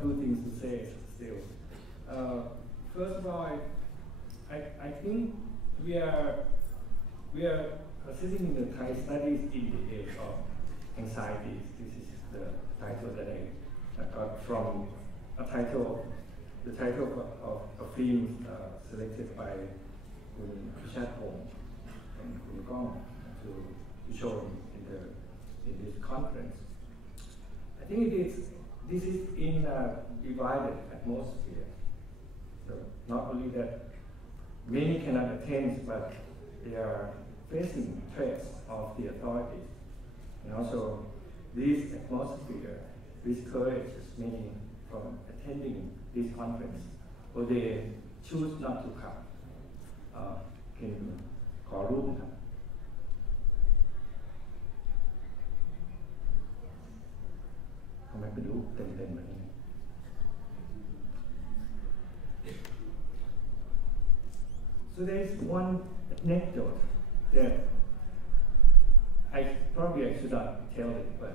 two things to say still. First of all, I think we are sitting in the Thai studies in the age of anxieties. This is the title that I got from the title of a film selected by Kun Pishatpong and Kun Gong to show in this conference. I think this is in a divided atmosphere. So not only that many cannot attend, but they are facing threats of the authorities. And also this atmosphere discourages many from attending this conference, or they choose not to come. ขอรูปนะครับทำไมเป็นรูปเต็มๆแบบนี้ So there is one anecdote that I should not tell it, but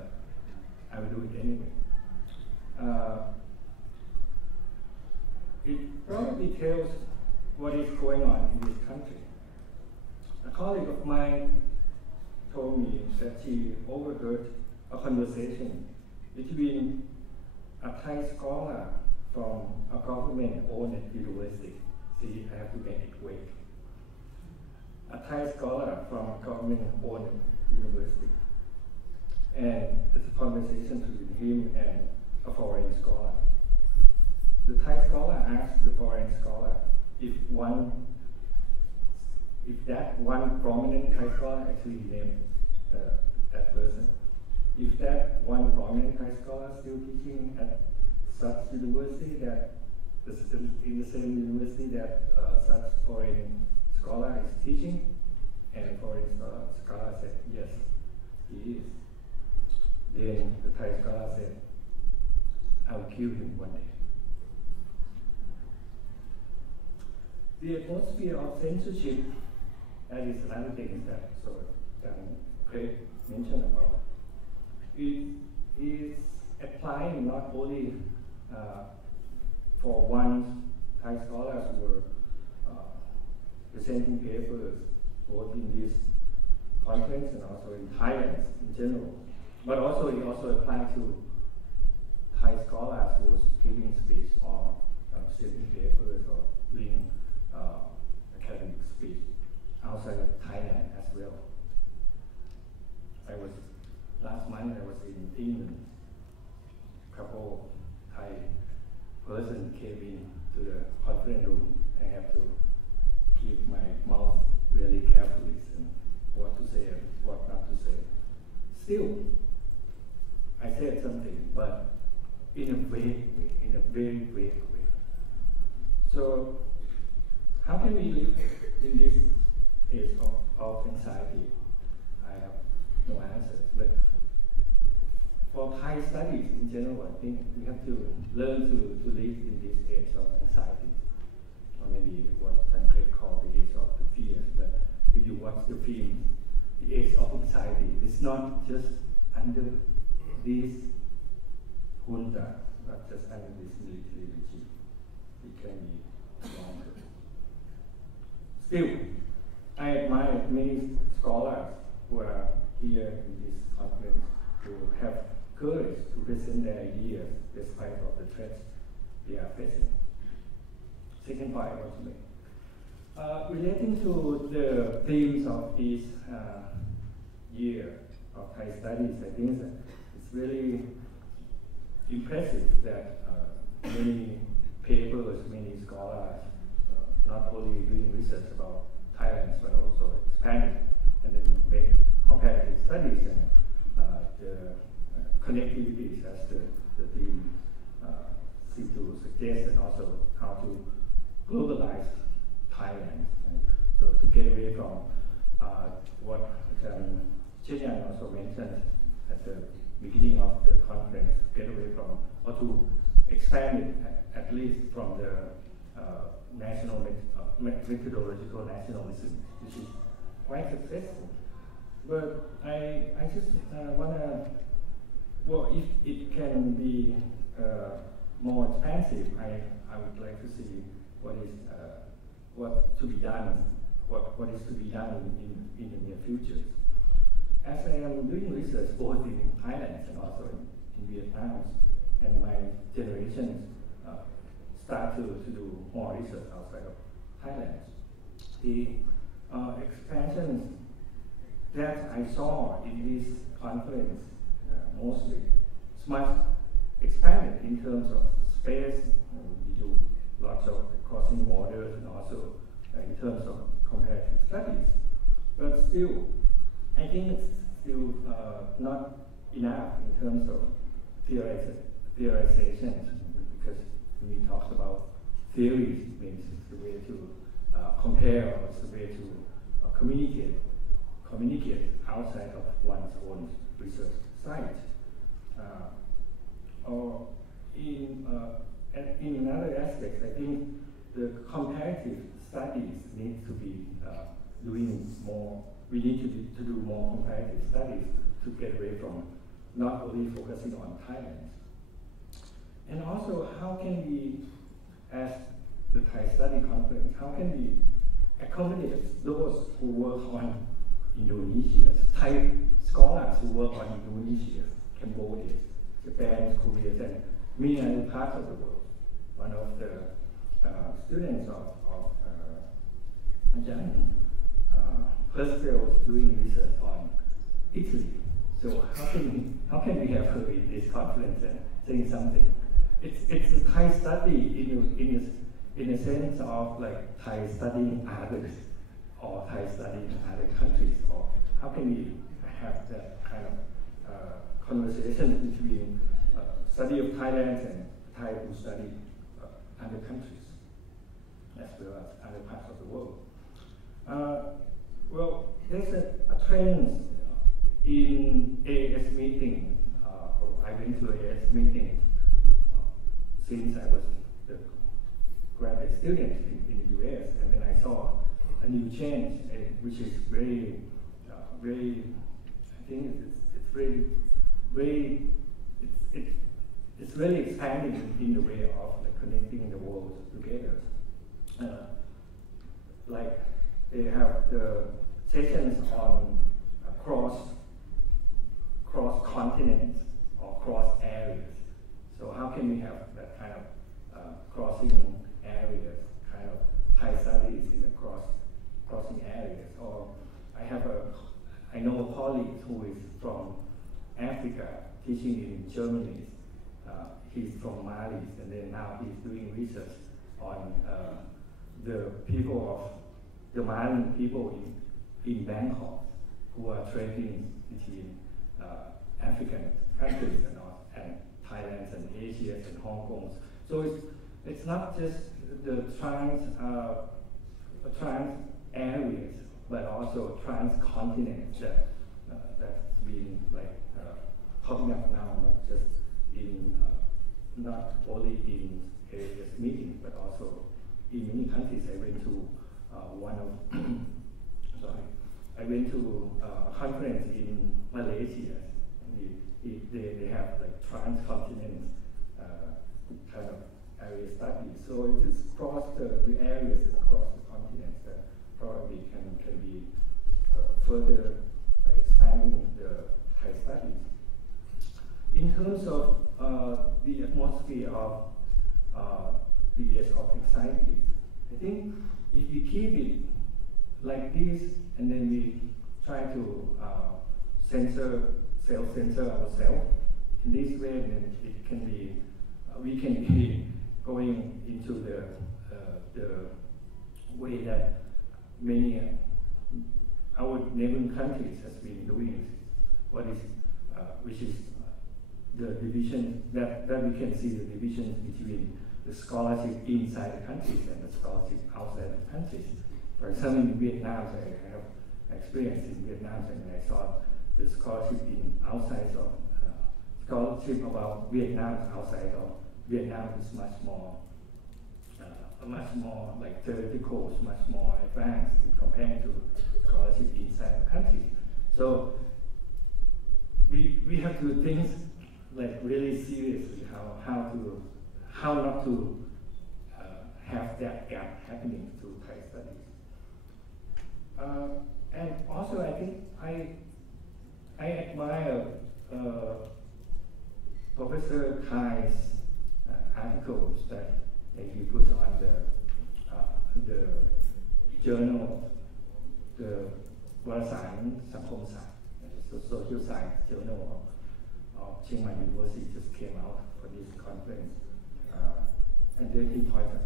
I will do it anyway. It probably tells what is going on in this country. A colleague of mine told me that she overheard a conversation between a Thai scholar from a government-owned university. See, I have to make it quick. A Thai scholar from a government-owned university. And it's a conversation between him and a foreign scholar. The Thai scholar asked the foreign scholar if that one prominent Thai scholar actually named that person. If that one prominent Thai scholar still teaching at such university that in the same university that such foreign scholar is teaching, and foreign scholar said yes, he is. Then the Thai scholar said, "I'll kill him one day." The atmosphere of censorship, that is another thing that Craig mentioned about. It is applying not only for one Thai scholars who were presenting papers both in this conference and also in Thailand in general, but also it also applies to Thai scholars who was giving speech or presenting papers or doing academic speech outside of Thailand as well. Last month I was in England. A couple Thai person came in to the conference room. I have to keep my mouth really carefully and what to say and what not to say. Still, I said something, but in a vague way, in a very vague way. So, how can we live in this age of anxiety? I have no answers, but for Thai studies in general, I think we have to learn to live in this age of anxiety, or maybe what Craig called the age of the fears. But if you watch the film, the age of anxiety, it's not just under this junta, not just under this military regime. It can be longer. Still, I admire many scholars who are here in this conference who have courage to present their ideas despite of the threats they are facing. Second point I want to make. Relating to the themes of this year of Thai studies, I think that it's really impressive that many papers, many scholars, not only doing research about Thailand but also expanding and then make comparative studies and the connectivities as the theme seem to suggest, and also how to globalize Thailand. Right? So to get away from what Chen also mentioned at the beginning of the conference, get away from, or to expand it at least from the national methodological nationalism, which is quite successful. But I just want to, well, if it can be more expansive, I would like to see what is what to be done, what is to be done in the near future. As I am doing research both in Thailand and also in Vietnam, and my generation start to do more research outside of Thailand, the expansion that I saw in this conference mostly is much expanded in terms of space. We do lots of crossing borders and also in terms of comparative studies. But still, I think it's still not enough in terms of theorization, because when we talk about theories, it means it's the way to compare, or it's the way to communicate outside of one's own research site. Or in another aspect, I think the comparative studies need to be doing more. We need to do more comparative studies to get away from not only focusing on Thailand. And also, how can we, as the Thai Study Conference, how can we accommodate those who work on Indonesia, Thai scholars who work on Indonesia, Cambodia, Japan, Korea, and many other parts of the world. One of the students of Jan Herschel is doing research on Italy. So how can we have her in this conference and saying something? It's a Thai study in a sense of like Thai studying others, or Thai studying other countries, or how can we have that kind of conversation between study of Thailand and Thai who study other countries, as well as other parts of the world. Well, there's a trend in AS meeting. I went to AS meeting since I was the graduate student in the US, and then I saw a new change, which is very, I think it's really expanding in the way of like, connecting the world together. Like they have the sessions on cross continents or cross areas. So how can we have that kind of crossing areas, kind of Thai studies in the crossing areas? Or I know a colleague who is from Africa teaching in Germany. He's from Mali, and then now he's doing research on the Malian people in Bangkok who are trading between African countries and Thailand and Asia and Hong Kong. So it's not just the trans areas, but also transcontinents that's been like popping up now, not only in areas meeting, but also in many countries. I went to I went to a conference in Malaysia. They have like transcontinent kind of area studies. So it is across the areas across the continents that probably can be further expanding the Thai studies. In terms of the atmosphere of the age of anxiety, I think if we keep it like this, and then we try to self-censor ourselves in this way, then it can be, we can be going into the way that many our neighboring countries has been doing, which is the division that we can see the division between the scholarship inside the countries and the scholarship outside the countries. For example, in Vietnam, I have experience in Vietnam, and I saw the scholarship scholarship about Vietnam outside of Vietnam is much more like theoretical, much more advanced in compared to scholarship inside the country. So we have to think like really seriously how not to have that gap happening to Thai studies. And also, I think I admire Professor Kai's articles that he put on the journal, the วารสารสังคมศาสตร์ Social Science Journal of Chiang Mai University just came out for this conference. And then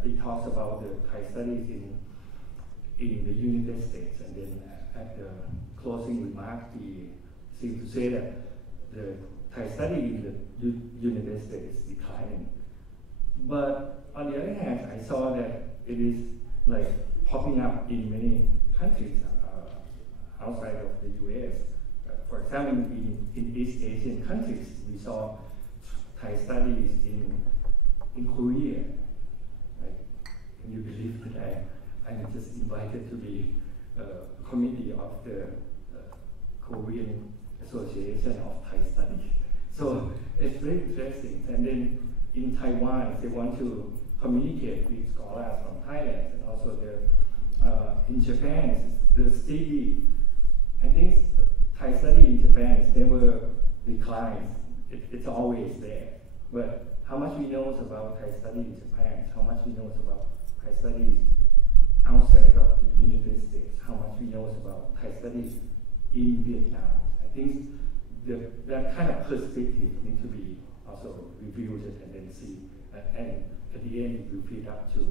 he talks about the Thai studies in the United States, and then at the closing remark, he seemed to say that the Thai study in the United States is declining. But on the other hand, I saw that it is like popping up in many countries outside of the U.S. For example, in East Asian countries, we saw Thai studies in Korea. Like, can you believe that I'm just invited to be a committee of the Korean Association of Thai Studies? So it's very interesting. And then in Taiwan, they want to communicate with scholars from Thailand, and also in Japan, the study. I think Thai study in Japan is never declines. It's always there. But how much we know about Thai study in Japan, how much we know about Thai studies outside of the United States, how much we know about Thai studies in Vietnam. I think that kind of perspective needs to be also reviewed and then see. And at the end, it will feed up to